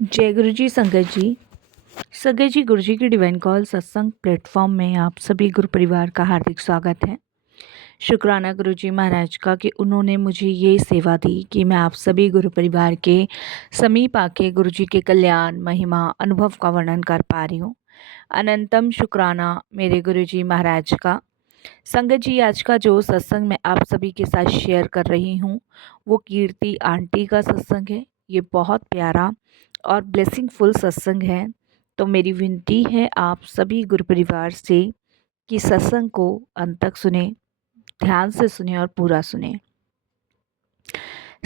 जय गुरु जी संगत जी गुरु जी की डिवाइन कॉल सत्संग प्लेटफॉर्म में आप सभी गुरु परिवार का हार्दिक स्वागत है। शुक्राना गुरु जी महाराज का कि उन्होंने मुझे ये सेवा दी कि मैं आप सभी गुरु परिवार के समीप आके गुरु जी के कल्याण महिमा अनुभव का वर्णन कर पा रही हूँ। अनंतम शुक्राना मेरे गुरु जी महाराज का। संगत जी, आज का जो सत्संग मैं आप सभी के साथ शेयर कर रही हूँ वो कीर्ति आंटी का सत्संग है। ये बहुत प्यारा और ब्लेसिंगफुल सत्संग है। तो मेरी विनती है आप सभी गुरु परिवार से कि सत्संग को अंत तक सुने, ध्यान से सुने और पूरा सुने।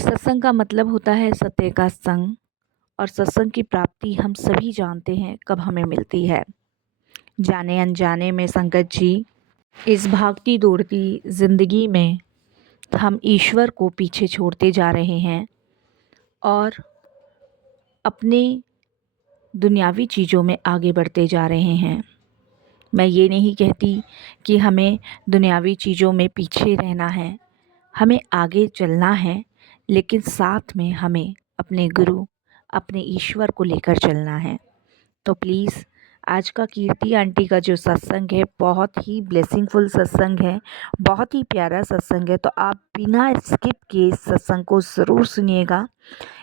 सत्संग का मतलब होता है सत्य का संग, और सत्संग की प्राप्ति हम सभी जानते हैं कब हमें मिलती है। जाने अनजाने में संगत जी, इस भागती दौड़ती जिंदगी में हम ईश्वर को पीछे छोड़ते जा रहे हैं और अपने दुनियावी चीज़ों में आगे बढ़ते जा रहे हैं। मैं ये नहीं कहती कि हमें दुनियावी चीज़ों में पीछे रहना है, हमें आगे चलना है, लेकिन साथ में हमें अपने गुरु, अपने ईश्वर को लेकर चलना है। तो प्लीज़ आज का कीर्ति आंटी का जो सत्संग है बहुत ही ब्लेसिंगफुल सत्संग है, बहुत ही प्यारा सत्संग है। तो आप बिना स्किप किए इस सत्संग को ज़रूर सुनिएगा।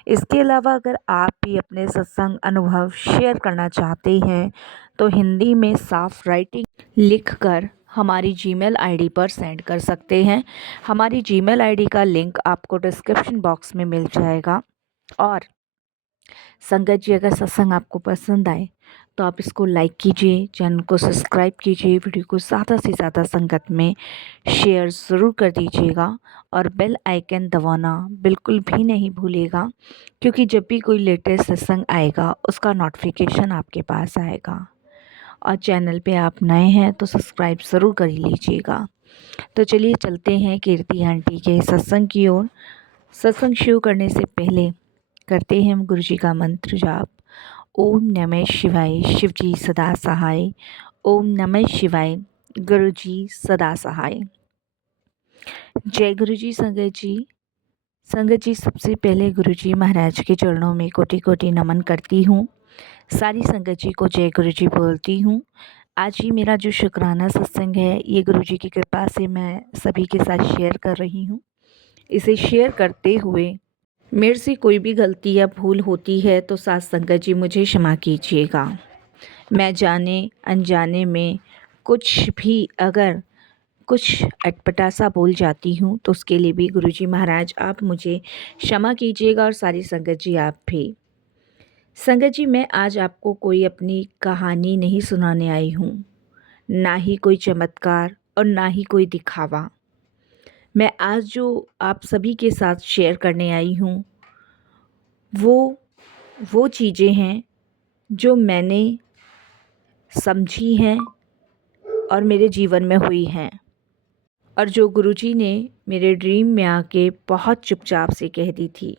इसके अलावा अगर आप भी अपने सत्संग अनुभव शेयर करना चाहते हैं तो हिंदी में साफ राइटिंग लिखकर हमारी जीमेल आईडी पर सेंड कर सकते हैं। हमारी जीमेल आईडी का लिंक आपको डिस्क्रिप्शन बॉक्स में मिल जाएगा। और संगत जी, अगर सत्संग आपको पसंद आए तो आप इसको लाइक कीजिए, चैनल को सब्सक्राइब कीजिए, वीडियो को ज़्यादा से ज़्यादा संगत में शेयर ज़रूर कर दीजिएगा और बेल आइकन दबाना बिल्कुल भी नहीं भूलिएगा, क्योंकि जब भी कोई लेटेस्ट सत्संग आएगा उसका नोटिफिकेशन आपके पास आएगा। और चैनल पे आप नए हैं तो सब्सक्राइब ज़रूर कर लीजिएगा। तो चलिए चलते हैं कीर्ति आंटी के सत्संग की ओर। सत्संग शुरू करने से पहले करते हैं हम गुरु जी का मंत्र जाप। ओम नमः शिवाय, शिव जी सदा सहाय। ओम नमः शिवाय, गुरु जी सदा सहाय। जय गुरु जी संगत जी। संगत जी, सबसे पहले गुरु जी महाराज के चरणों में कोटि कोटि नमन करती हूँ। सारी संगत जी को जय गुरु जी बोलती हूँ। आज ही मेरा जो शुक्राना सत्संग है ये गुरु जी की कृपा से मैं सभी के साथ शेयर कर रही हूँ। इसे शेयर करते हुए मेरे से कोई भी गलती या भूल होती है तो साथ संगत जी मुझे क्षमा कीजिएगा। मैं जाने अनजाने में अगर कुछ अटपटा सा बोल जाती हूँ तो उसके लिए भी गुरुजी महाराज आप मुझे क्षमा कीजिएगा, और सारी संगत जी आप भी। संगत जी, मैं आज आपको कोई अपनी कहानी नहीं सुनाने आई हूँ, ना ही कोई चमत्कार और ना ही कोई दिखावा। मैं आज जो आप सभी के साथ शेयर करने आई हूँ वो चीज़ें हैं जो मैंने समझी हैं और मेरे जीवन में हुई हैं, और जो गुरुजी ने मेरे ड्रीम में आके बहुत चुपचाप से कह दी थी।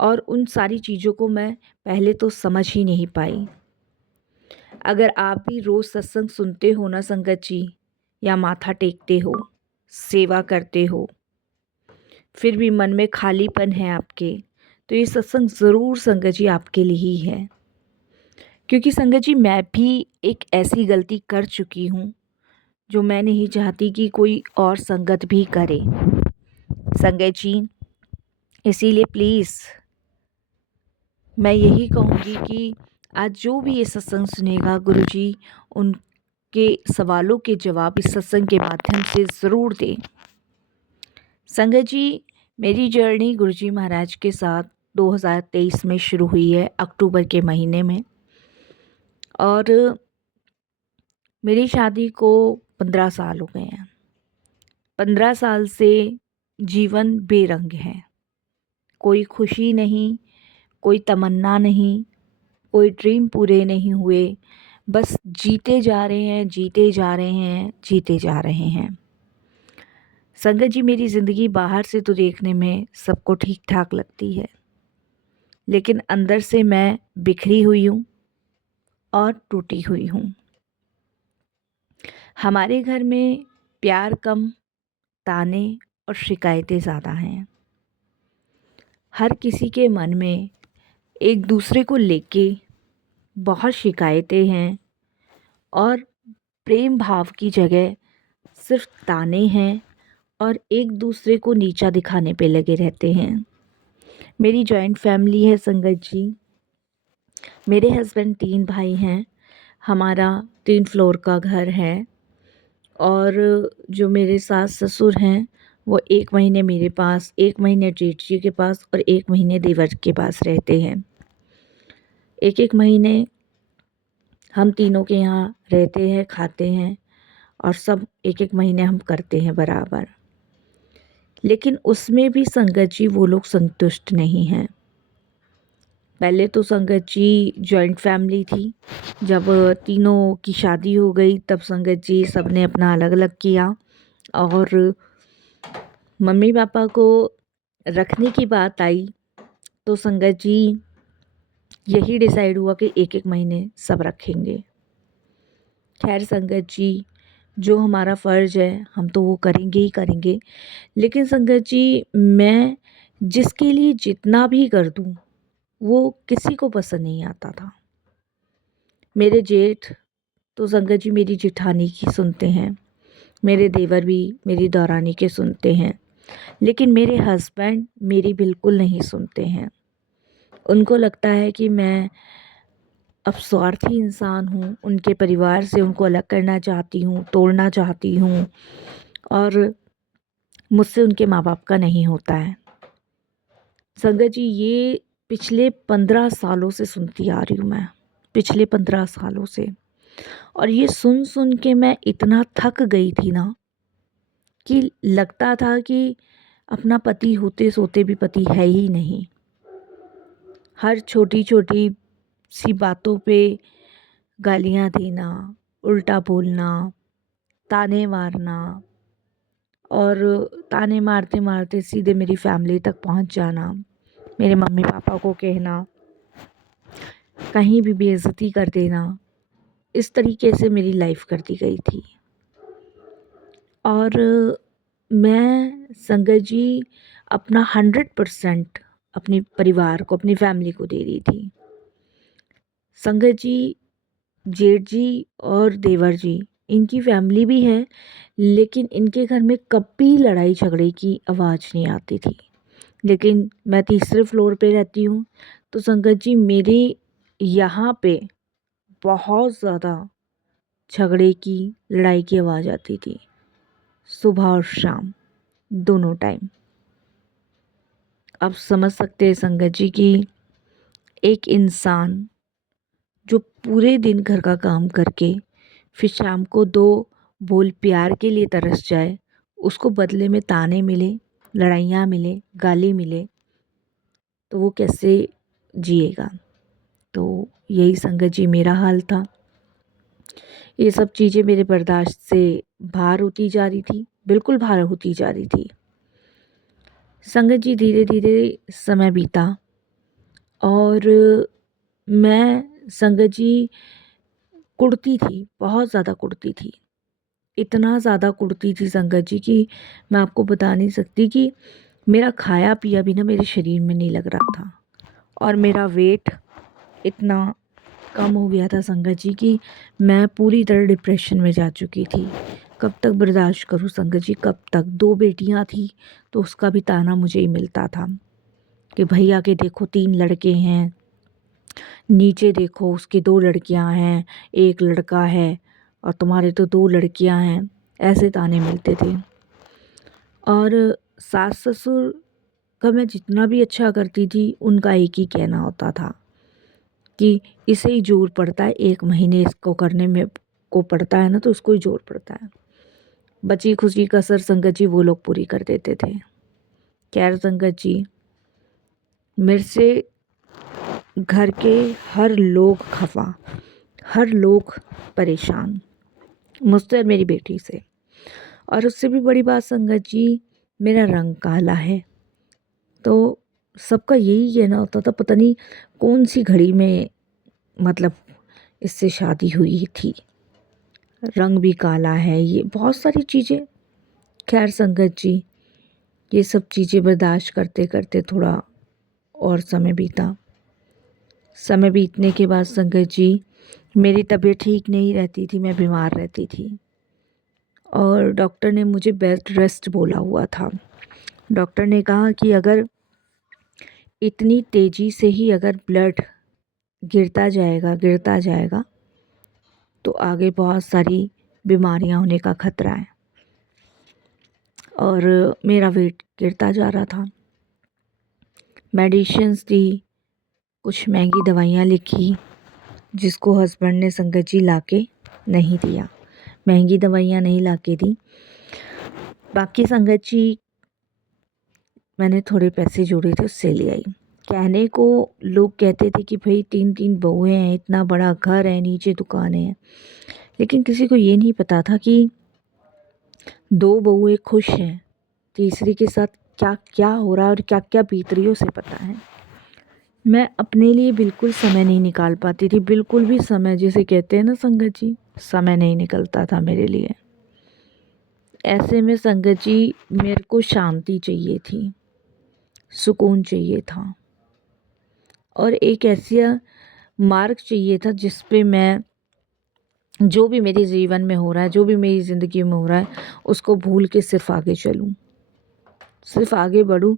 और उन सारी चीज़ों को मैं पहले तो समझ ही नहीं पाई। अगर आप भी रोज़ सत्संग सुनते हो ना संगत जी, या माथा टेकते हो, सेवा करते हो, फिर भी मन में खालीपन है आपके, तो ये सत्संग ज़रूर संगत जी आपके लिए ही है। क्योंकि संगत जी, मैं भी एक ऐसी गलती कर चुकी हूँ जो मैं नहीं चाहती कि कोई और संगत भी करे संगत जी। इसीलिए प्लीज़ मैं यही कहूँगी कि आज जो भी ये सत्संग सुनेगा, गुरुजी उनके सवालों के जवाब इस सत्संग के माध्यम से ज़रूर दें। संगत जी, मेरी जर्नी गुरुजी महाराज के साथ 2023 में शुरू हुई है, अक्टूबर के महीने में, और मेरी शादी को 15 साल हो गए हैं। 15 साल से जीवन बेरंग है, कोई खुशी नहीं, कोई तमन्ना नहीं, कोई ड्रीम पूरे नहीं हुए। बस जीते जा रहे हैं, जीते जा रहे हैं, जीते जा रहे हैं। संगत जी, मेरी ज़िंदगी बाहर से तो देखने में सबको ठीक ठाक लगती है, लेकिन अंदर से मैं बिखरी हुई हूँ और टूटी हुई हूँ। हमारे घर में प्यार कम, ताने और शिकायतें ज़्यादा हैं। हर किसी के मन में एक दूसरे को लेके बहुत शिकायतें हैं और प्रेम भाव की जगह सिर्फ ताने हैं और एक दूसरे को नीचा दिखाने पे लगे रहते हैं। मेरी जॉइंट फैमिली है संगत जी। मेरे हस्बैंड 3 भाई हैं। हमारा 3 फ्लोर का घर है और जो मेरे सास ससुर हैं वो 1 महीने मेरे पास, 1 महीने जेठ जी के पास और 1 महीने देवर के पास रहते हैं। 1-1 महीने हम तीनों के यहाँ रहते हैं, खाते हैं और सब 1-1 महीने हम करते हैं बराबर। लेकिन उसमें भी संगत जी वो लोग संतुष्ट नहीं हैं। पहले तो संगत जी जॉइंट फैमिली थी। जब तीनों की शादी हो गई तब संगत जी सब ने अपना अलग अलग किया और मम्मी पापा को रखने की बात आई तो संगत जी यही डिसाइड हुआ कि 1-1 महीने सब रखेंगे। खैर संगत जी, जो हमारा फ़र्ज़ है हम तो वो करेंगे ही करेंगे। लेकिन संगत जी, मैं जिसके लिए जितना भी कर दूँ वो किसी को पसंद नहीं आता था। मेरे जेठ तो संगत जी मेरी जेठानी की सुनते हैं, मेरे देवर भी मेरी दौरानी के सुनते हैं, लेकिन मेरे हस्बैंड मेरी बिल्कुल नहीं सुनते हैं। उनको लगता है कि मैं अब स्वार्थी इंसान हूँ, उनके परिवार से उनको अलग करना चाहती हूँ, तोड़ना चाहती हूँ और मुझसे उनके माँ बाप का नहीं होता है। संगत जी, ये पिछले 15 सालों से सुनती आ रही हूँ मैं, पिछले 15 सालों से। और ये सुन सुन के मैं इतना थक गई थी ना कि लगता था कि अपना पति होते सोते भी पति है ही नहीं। हर छोटी छोटी सी बातों पे गालियाँ देना, उल्टा बोलना, ताने मारना और ताने मारते मारते सीधे मेरी फैमिली तक पहुंच जाना, मेरे मम्मी पापा को कहना, कहीं भी बेइज्जती कर देना। इस तरीके से मेरी लाइफ करती गई थी और मैं संगत जी अपना 100% अपने परिवार को, अपनी फैमिली को दे रही थी। संगत जी, जेठ जी और देवर जी इनकी फैमिली भी है, लेकिन इनके घर में कभी लड़ाई झगड़े की आवाज़ नहीं आती थी। लेकिन मैं तीसरे फ्लोर पे रहती हूँ तो संगत जी मेरे यहाँ पे बहुत ज़्यादा झगड़े की, लड़ाई की आवाज़ आती थी, सुबह और शाम दोनों टाइम। आप समझ सकते हैं संगत जी कि एक इंसान जो पूरे दिन घर का काम करके फिर शाम को 2 बोल प्यार के लिए तरस जाए, उसको बदले में ताने मिले, लड़ाइयाँ मिले, गाली मिले, तो वो कैसे जिएगा। तो यही संगत जी मेरा हाल था। ये सब चीज़ें मेरे बर्दाश्त से बाहर होती जा रही थी, बिल्कुल बाहर होती जा रही थी। संगत जी धीरे धीरे समय बीता और मैं संगत जी कुढ़ती थी, बहुत ज़्यादा कुढ़ती थी। इतना ज़्यादा कुढ़ती थी संगत जी कि मैं आपको बता नहीं सकती कि मेरा खाया पिया भी ना मेरे शरीर में नहीं लग रहा था और मेरा वेट इतना कम हो गया था संगत जी कि मैं पूरी तरह डिप्रेशन में जा चुकी थी। कब तक बर्दाश्त करूँ संगत जी, कब तक। 2 बेटियां थी तो उसका भी ताना मुझे ही मिलता था कि भैया के देखो 3 लड़के हैं, नीचे देखो उसकी 2 लड़कियां हैं, 1 लड़का है और तुम्हारे तो 2 लड़कियां हैं। ऐसे ताने मिलते थे और सास ससुर का मैं जितना भी अच्छा करती थी उनका एक ही कहना होता था कि इसे ही जोर पड़ता है, 1 महीने इसको करने में को पड़ता है ना तो उसको ही जोर पड़ता है। बची खुची कसर संगत जी वो लोग पूरी कर देते थे। खैर संगत जी, मेरे से घर के हर लोग खफा, हर लोग परेशान मुझसे और मेरी बेटी से। और उससे भी बड़ी बात संगत जी, मेरा रंग काला है तो सबका यही कहना होता था पता नहीं कौन सी घड़ी में मतलब इससे शादी हुई थी, रंग भी काला है, ये बहुत सारी चीज़ें। खैर संगत जी, ये सब चीज़ें बर्दाश्त करते करते थोड़ा और समय बीता समय बीतने के बाद संगत जी मेरी तबीयत ठीक नहीं रहती थी, मैं बीमार रहती थी और डॉक्टर ने मुझे बेड रेस्ट बोला हुआ था। डॉक्टर ने कहा कि अगर इतनी तेज़ी से ही अगर ब्लड गिरता जाएगा तो आगे बहुत सारी बीमारियां होने का खतरा है। और मेरा वेट गिरता जा रहा था। मेडिसिन्स दी, कुछ महंगी दवाइयाँ लिखी जिसको हस्बैंड ने संगत जी लाके नहीं दिया। महंगी दवाइयाँ नहीं लाके दी। बाकी संगत जी मैंने थोड़े पैसे जोड़े थे उससे ले आई। कहने को लोग कहते थे कि भाई 3-3 बहुएं हैं, इतना बड़ा घर है, नीचे दुकानें हैं, लेकिन किसी को ये नहीं पता था कि 2 बहुएं खुश हैं, तीसरी के साथ क्या क्या हो रहा है और क्या क्या बीत रही है उसे पता है। मैं अपने लिए बिल्कुल समय नहीं निकाल पाती थी, बिल्कुल भी समय, जिसे कहते हैं ना संगत जी, समय नहीं निकलता था मेरे लिए। ऐसे में संगत जी मेरे को शांति चाहिए थी, सुकून चाहिए था और एक ऐसा मार्ग चाहिए था जिस पे मैं जो भी मेरे जीवन में हो रहा है, जो भी मेरी ज़िंदगी में हो रहा है, उसको भूल के सिर्फ आगे चलूँ, सिर्फ आगे बढ़ूँ।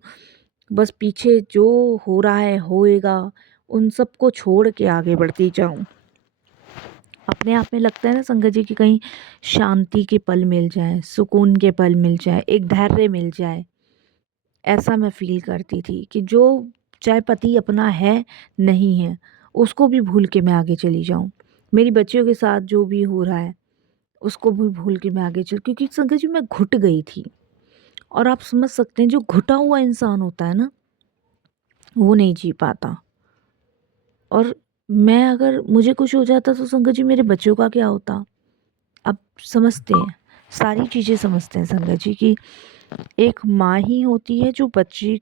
बस पीछे जो हो रहा है होएगा, उन सबको छोड़ के आगे बढ़ती जाऊँ। अपने आप में लगता है ना संगत जी कि कहीं शांति के पल मिल जाए, सुकून के पल मिल जाए, एक धैर्य मिल जाए। ऐसा मैं फ़ील करती थी कि जो चाहे पति अपना है नहीं है, उसको भी भूल के मैं आगे चली जाऊँ। मेरी बच्चियों के साथ जो भी हो रहा है उसको भी भूल के मैं आगे चल, क्योंकि संगत जी मैं घुट गई थी। और आप समझ सकते हैं जो घुटा हुआ इंसान होता है ना, वो नहीं जी पाता। और मैं, अगर मुझे कुछ हो जाता तो संगत जी मेरे बच्चों का क्या होता। अब समझते हैं, सारी चीज़ें समझते हैं संगत जी कि एक माँ ही होती है जो बच्चे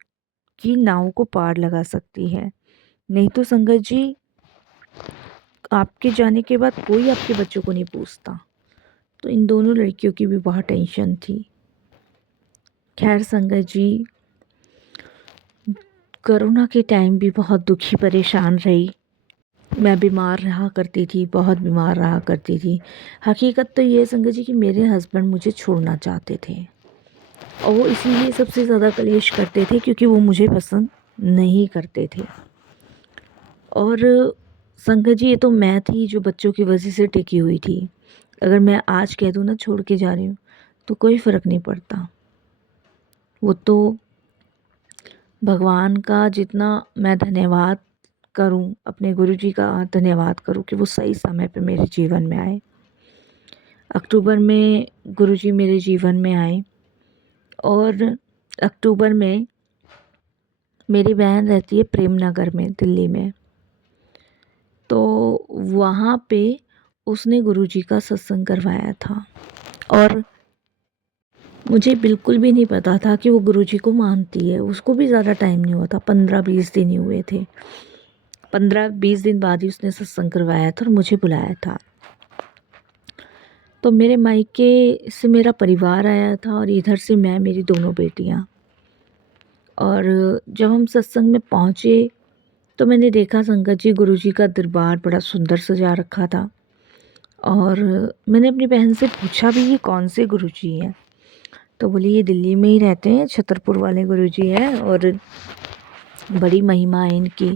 की नाव को पार लगा सकती है। नहीं तो संगत जी आपके जाने के बाद कोई आपके बच्चों को नहीं पूछता। तो इन दोनों लड़कियों की भी बहुत टेंशन थी। खैर संगत जी कोरोना के टाइम भी बहुत दुखी परेशान रही। मैं बीमार रहा करती थी, बहुत बीमार रहा करती थी। हकीकत तो ये है संगत जी कि मेरे हस्बैंड मुझे छोड़ना चाहते थे और वो इसीलिए सबसे ज़्यादा कलेश करते थे क्योंकि वो मुझे पसंद नहीं करते थे। और संगत जी ये तो मैं थी जो बच्चों की वजह से टिकी हुई थी। अगर मैं आज कह दूँ ना छोड़ के जा रही हूँ तो कोई फ़र्क नहीं पड़ता। वो तो भगवान का जितना मैं धन्यवाद करूं, अपने गुरुजी का धन्यवाद करूं कि वो सही समय पे मेरे जीवन में आए। अक्टूबर में गुरुजी मेरे जीवन में आए और अक्टूबर में मेरी बहन रहती है प्रेम नगर में, दिल्ली में। तो वहाँ पे उसने गुरुजी का सत्संग करवाया था और मुझे बिल्कुल भी नहीं पता था कि वो गुरुजी को मानती है। उसको भी ज़्यादा टाइम नहीं हुआ था, 15-20 दिन ही हुए थे। 15-20 दिन बाद ही उसने सत्संग करवाया था और मुझे बुलाया था। तो मेरे मायके से मेरा परिवार आया था और इधर से मैं, मेरी दोनों बेटियां। और जब हम सत्संग में पहुँचे तो मैंने देखा संगत जी गुरुजी का दरबार बड़ा सुंदर सजा रखा था। और मैंने अपनी बहन से पूछा भी ये कौन से गुरुजी हैं। तो बोली ये दिल्ली में ही रहते हैं, छतरपुर वाले गुरुजी हैं और बड़ी महिमा है इनकी।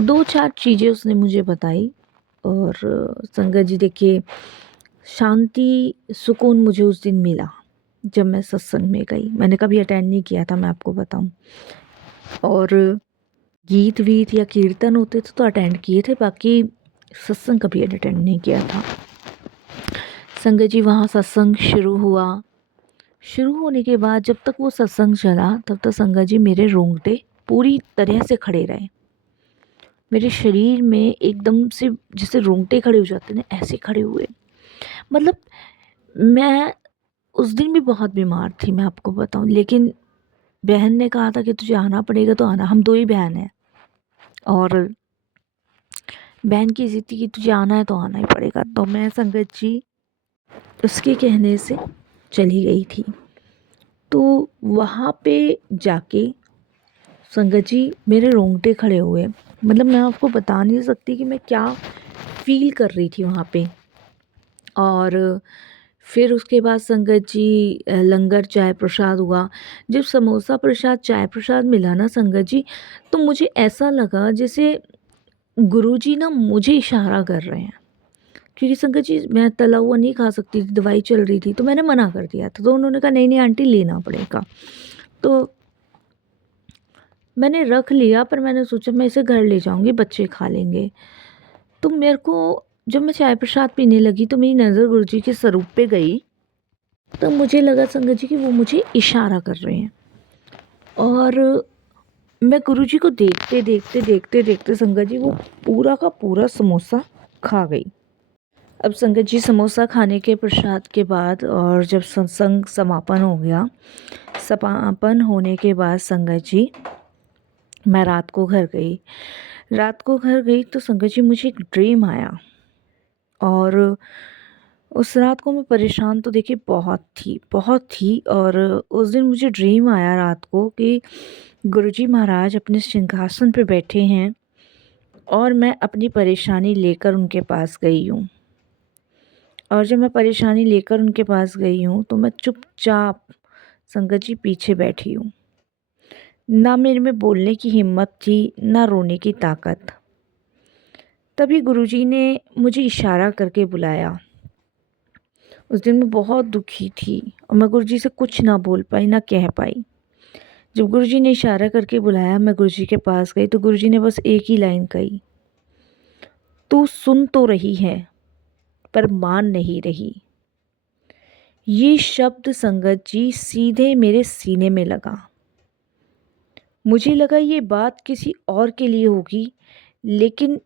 2-4 चीज़ें उसने मुझे बताई। और संगत जी देखिए शांति सुकून मुझे उस दिन मिला जब मैं सत्संग में गई। मैंने कभी अटेंड नहीं किया था, मैं आपको बताऊं। और गीत वीत या कीर्तन होते थे तो अटेंड किए थे, बाकी सत्संग कभी अटेंड नहीं किया था। संगत जी वहाँ सत्संग शुरू हुआ। शुरू होने के बाद जब तक वो सत्संग चला तब तक संगत जी मेरे रोंगटे पूरी तरह से खड़े रहे। मेरे शरीर में एकदम से जैसे रोंगटे खड़े हो जाते ना, ऐसे खड़े हुए। मतलब मैं उस दिन भी बहुत बीमार थी, मैं आपको बताऊं, लेकिन बहन ने कहा था कि तुझे आना पड़ेगा तो आना। हम 2 ही बहन हैं और बहन की जिद थी कि तुझे आना है तो आना ही पड़ेगा। तो मैं संगत जी उसके कहने से चली गई थी। तो वहाँ पे जाके संगत जी मेरे रोंगटे खड़े हुए मतलब मैं आपको बता नहीं सकती कि मैं क्या फ़ील कर रही थी वहाँ पे। और फिर उसके बाद संगत जी लंगर चाय प्रसाद हुआ। जब समोसा प्रसाद चाय प्रसाद मिला ना संगत जी, तो मुझे ऐसा लगा जैसे गुरुजी ना मुझे इशारा कर रहे हैं। क्योंकि संगत जी मैं तला हुआ नहीं खा सकती थी, दवाई चल रही थी, तो मैंने मना कर दिया था। तो उन्होंने कहा नहीं नहीं आंटी लेना पड़ेगा। तो मैंने रख लिया, पर मैंने सोचा मैं इसे घर ले जाऊंगी, बच्चे खा लेंगे। तो मेरे को जब मैं चाय प्रसाद पीने लगी तो मेरी नज़र गुरुजी के स्वरूप पे गई। तो मुझे लगा संगत जी कि वो मुझे इशारा कर रहे हैं। और मैं गुरुजी को देखते देखते देखते देखते संगत जी वो पूरा का पूरा समोसा खा गई। अब संगत जी समोसा खाने के प्रसाद के बाद और जब सत्संग समापन हो गया, समापन होने के बाद संगत जी मैं रात को घर गई। रात को घर गई तो संगत जी मुझे एक ड्रीम आया। और उस रात को मैं परेशान तो देखिए बहुत थी। और उस दिन मुझे ड्रीम आया रात को कि गुरुजी महाराज अपने सिंहासन पे बैठे हैं और मैं अपनी परेशानी लेकर उनके पास गई हूँ। और जब मैं परेशानी लेकर उनके पास गई हूँ तो मैं चुपचाप संगत जी पीछे बैठी हूँ। ना मेरे में बोलने की हिम्मत थी, ना रोने की ताकत। तभी गुरुजी ने मुझे इशारा करके बुलाया। उस दिन मैं बहुत दुखी थी और मैं गुरुजी से कुछ ना बोल पाई, ना कह पाई। जब गुरुजी ने इशारा करके बुलाया, मैं गुरुजी के पास गई तो गुरुजी ने बस एक ही लाइन कही, तू सुन तो रही है पर मान नहीं रही। ये शब्द संगत जी सीधे मेरे सीने में लगा। मुझे लगा ये बात किसी और के लिए होगी, लेकिन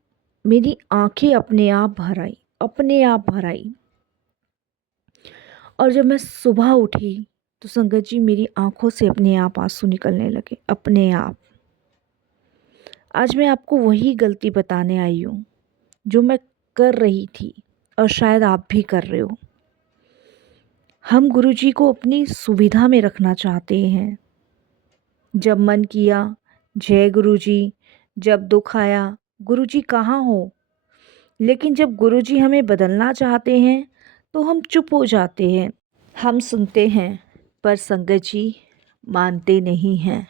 मेरी आंखें अपने आप भर आई, अपने आप भर आई। और जब मैं सुबह उठी तो संगत जी मेरी आंखों से अपने आप आंसू निकलने लगे, अपने आप। आज मैं आपको वही गलती बताने आई हूँ जो मैं कर रही थी और शायद आप भी कर रहे हो। हम गुरुजी को अपनी सुविधा में रखना चाहते हैं। जब मन किया जय गुरुजी, जब दुख आया गुरुजी कहाँ हो। लेकिन जब गुरुजी हमें बदलना चाहते हैं तो हम चुप हो जाते हैं। हम सुनते हैं पर संगत जी मानते नहीं हैं,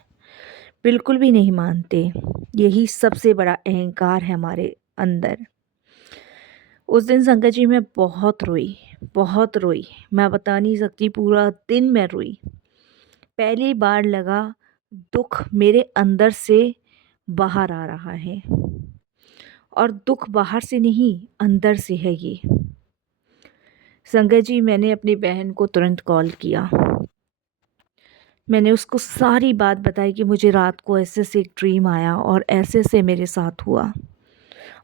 बिल्कुल भी नहीं मानते। यही सबसे बड़ा अहंकार है हमारे अंदर। उस दिन संगत जी मैं बहुत रोई, बहुत रोई। मैं बता नहीं सकती, पूरा दिन मैं रोई। पहली बार लगा दुख मेरे अंदर से बाहर आ रहा है। और दुख बाहर से नहीं, अंदर से है ये। संगत जी मैंने अपनी बहन को तुरंत कॉल किया। मैंने उसको सारी बात बताई कि मुझे रात को ऐसे से एक ड्रीम आया और ऐसे से मेरे साथ हुआ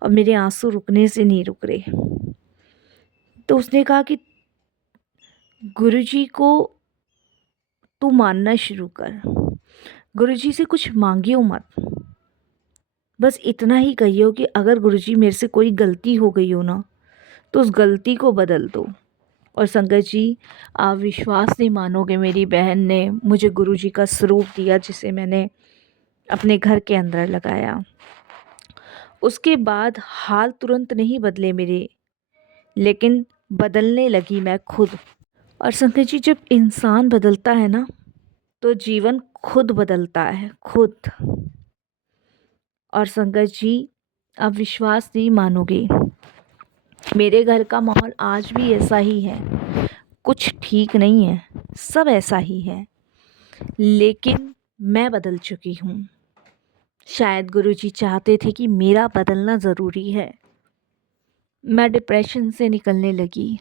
और मेरे आंसू रुकने से नहीं रुक रहे। तो उसने कहा कि गुरुजी को तू मानना शुरू कर, गुरुजी से कुछ मांगियो मत। बस इतना ही कहियो कि अगर गुरुजी मेरे से कोई गलती हो गई हो ना तो उस गलती को बदल दो। और संगत जी आप विश्वास नहीं मानोगे, मेरी बहन ने मुझे गुरुजी का स्वरूप दिया जिसे मैंने अपने घर के अंदर लगाया। उसके बाद हाल तुरंत नहीं बदले मेरे, लेकिन बदलने लगी मैं खुद। और संगत जी जब इंसान बदलता है ना तो जीवन खुद बदलता है, खुद। और संगत जी आप विश्वास नहीं मानोगे, मेरे घर का माहौल आज भी ऐसा ही है। कुछ ठीक नहीं है, सब ऐसा ही है, लेकिन मैं बदल चुकी हूँ। शायद गुरुजी चाहते थे कि मेरा बदलना ज़रूरी है। मैं डिप्रेशन से निकलने लगी,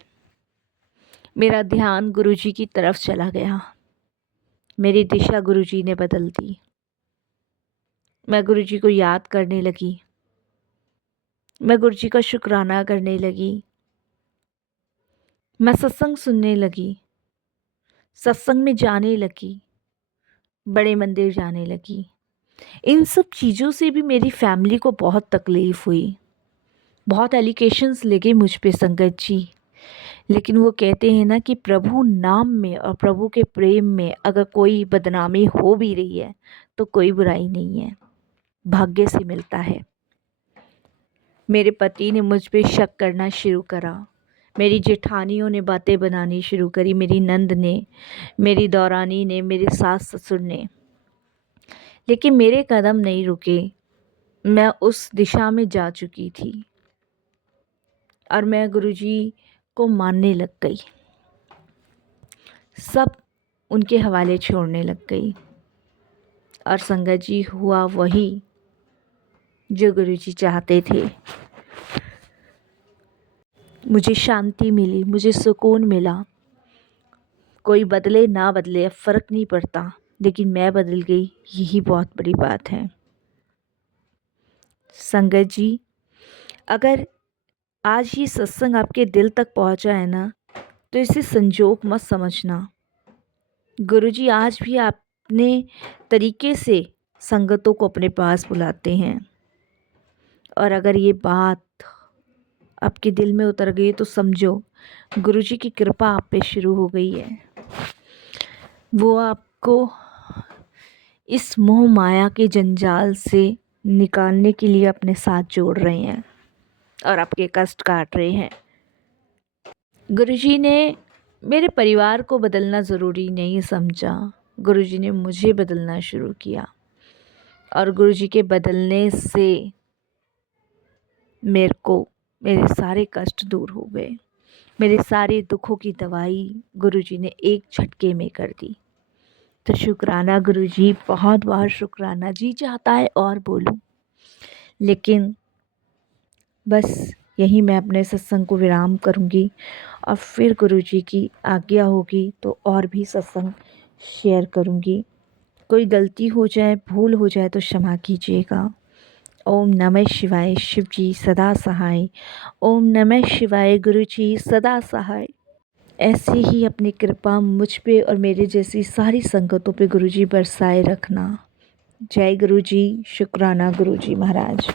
मेरा ध्यान गुरुजी की तरफ चला गया, मेरी दिशा गुरुजी ने बदल दी। मैं गुरुजी को याद करने लगी, मैं गुरुजी का शुक्राना करने लगी, मैं सत्संग सुनने लगी, सत्संग में जाने लगी, बड़े मंदिर जाने लगी। इन सब चीज़ों से भी मेरी फैमिली को बहुत तकलीफ़ हुई, बहुत एलिगेशंस लगे मुझ पे संगत जी। लेकिन वो कहते हैं ना कि प्रभु नाम में और प्रभु के प्रेम में अगर कोई बदनामी हो भी रही है तो कोई बुराई नहीं है, भाग्य से मिलता है। मेरे पति ने मुझ पे शक करना शुरू करा। मेरी जेठानियों ने बातें बनानी शुरू करी, मेरी नंद ने, मेरी दौरानी ने, मेरे सास ससुर ने। लेकिन मेरे कदम नहीं रुके। मैं उस दिशा में जा चुकी थी और मैं गुरुजी को मानने लग गई। सब उनके हवाले छोड़ने लग गई और संगत जी हुआ वही जो गुरुजी चाहते थे। मुझे शांति मिली, मुझे सुकून मिला। कोई बदले ना बदले अब फ़र्क नहीं पड़ता, लेकिन मैं बदल गई, यही बहुत बड़ी बात है। संगत जी, अगर आज ये सत्संग आपके दिल तक पहुंचा है ना, तो इसे संजोग मत समझना। गुरुजी आज भी अपने तरीके से संगतों को अपने पास बुलाते हैं, और अगर ये बात आपके दिल में उतर गई तो समझो गुरुजी की कृपा आप पे शुरू हो गई है। वो आपको इस मोह माया के जंजाल से निकालने के लिए अपने साथ जोड़ रहे हैं और आपके कष्ट काट रहे हैं। गुरुजी ने मेरे परिवार को बदलना ज़रूरी नहीं समझा, गुरुजी ने मुझे बदलना शुरू किया और गुरुजी के बदलने से मेरे सारे कष्ट दूर हो गए। मेरे सारे दुखों की दवाई गुरुजी ने एक झटके में कर दी। तो शुक्राना गुरुजी, बहुत बहुत शुक्राना। जी चाहता है और बोलूं, लेकिन बस यहीं मैं अपने सत्संग को विराम करूंगी और फिर गुरुजी की आज्ञा होगी तो और भी सत्संग शेयर करूंगी। कोई गलती हो जाए, भूल हो जाए तो क्षमा कीजिएगा। ओम नमः शिवाय, शिव जी सदा सहाय। ओम नमः शिवाय, गुरु जी सदा सहाय। ऐसे ही अपनी कृपा मुझ पे और मेरे जैसी सारी संगतों पे गुरु जी बरसाए रखना। जय गुरु जी, शुक्राना गुरु जी महाराज।